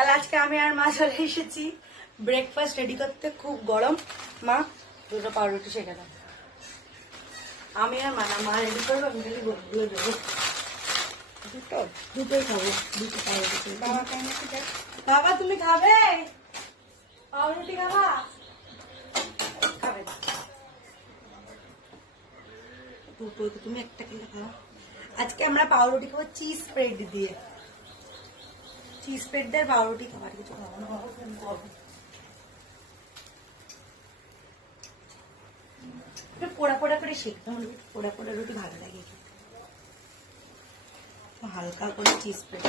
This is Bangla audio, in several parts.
তাহলে আজকে আমি আর মা চলে এসেছি ব্রেকফাস্ট রেডি করতে। খুব গরম। মা দুটো পাউরুটি সেঁকে দাও। আমি আর মা রেডি করবো, আমি খালি বলগুলো দেবো। দুটোই খাবো, দুটো পাউরুটি। বাবা তুমি খাবে পাউরুটি? খাবা? খাবে দুটো, তুমি একটা খেলে খাও। আজকে আমরা পাউরুটি খাবো চিজ স্প্রেড দিয়ে। চিজ স্প্রেড দিয়ে পাউরুটি খাবার কিছু খাবো না। পোড়া পোড়া করে শেখতে হবে, পোড়া পোড়া রুটি ভালো লাগে খেতে। হালকা করে চিজ স্প্রেড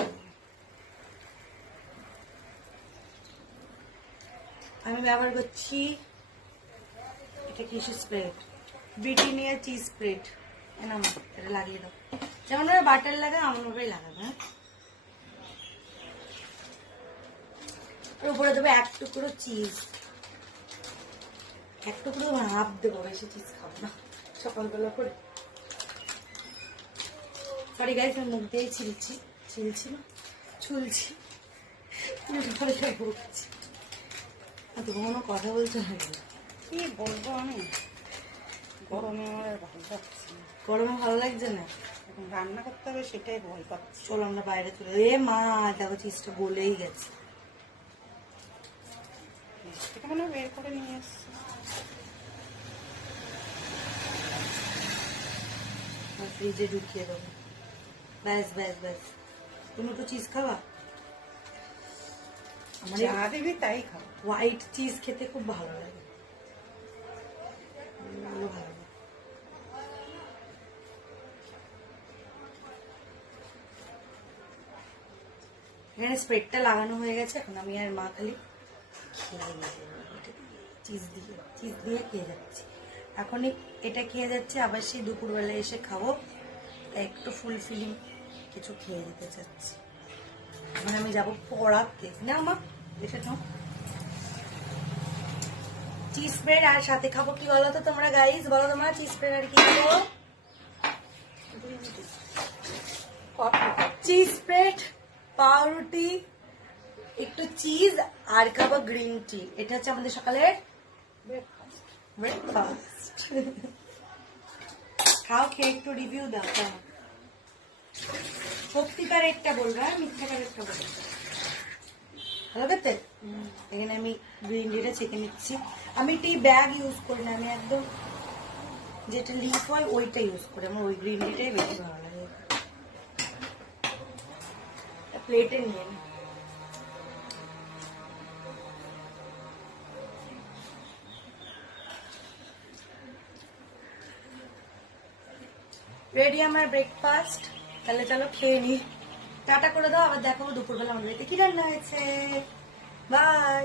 আমি ব্যবহার করছি। এটা কিসের স্প্রেড? Britannia cheese spread. এটা লাগিয়ে দাও, যেমন ভাবে বাটার লাগে এমন ভাবেই লাগাবে। হ্যাঁ, উপরে দেবো এক টুকরো চিজ, এক টুকরো হাফ দেবো, বেশি চিজ খাবো না সকালবেলা করে। সরি গাইস, আমি মুখ দিয়ে ছুলছি কোনো কথা বলছো না। কি বলবো আমি, গরমে আমার ভালো লাগছে না। গরমে ভালো লাগছে না, এখন রান্না করতে হবে সেটাই ভয় পাচ্ছি। চলো আমরা বাইরে চলে। এ মা দেখো চিজটা গলেই গেছে। সেটা মানে বের করে নিয়ে এসছি। ফ্রিজে ঢুকিয়ে দেবো। ব্যাস ব্যাস ব্যাস। তুমি একটু চিজ খাবা? আমার যা দিবি তাই খাও। হোয়াইট চিজ খেতে খুব ভালো লাগে, ভালো লাগে। এখানে স্প্রেডটা লাগানো হয়ে গেছে, এখন আমি আর মা খালি চিজ দিয়ে খেয়ে যাচ্ছি। এখনই এটা খেয়ে যাচ্ছে, আবার সেই দুপুরবেলা এসে খাবো, তাই একটু ফুলফিলিং কিছু খেয়ে যেতে চাচ্ছি। এখন আমি যাবো পড়াতে। না মা এটা নাও চিজ স্প্রেড, আর সাথে খাবো কি বলো তো তোমরা গাইস, বলো তোমরা চিজ স্প্রেড আর কি খাবো? চিজ স্প্রেড, পাউরুটি, একটু চিজ, আর খাবো গ্রিন টি। এটা হচ্ছে আমাদের সকালের ব্রেকফাস্ট। খাও, খেয়ে একটু রিভিউ দাও। সত্যিকার একটা বলবো আর মিথ্যাকার একটা বলবো, ভালো খেতে। এখানে আমি গ্রিন টিটা ছেঁকে নিচ্ছি। আমি টি ব্যাগ ইউজ করি না, আমি একদম যেটা লিফ হয় ওইটা ইউজ করি। আমার ওই গ্রিন টিটাই বেশি ভালো লাগে। প্লেটে নিয়ে নি। রেডি আমার ব্রেকফাস্ট। তাহলে চলো খেয়ে নি। টাটা করে দাও, আবার দেখাবো দুপুরবেলা আমাদের কি রান্না হয়েছে। বাই।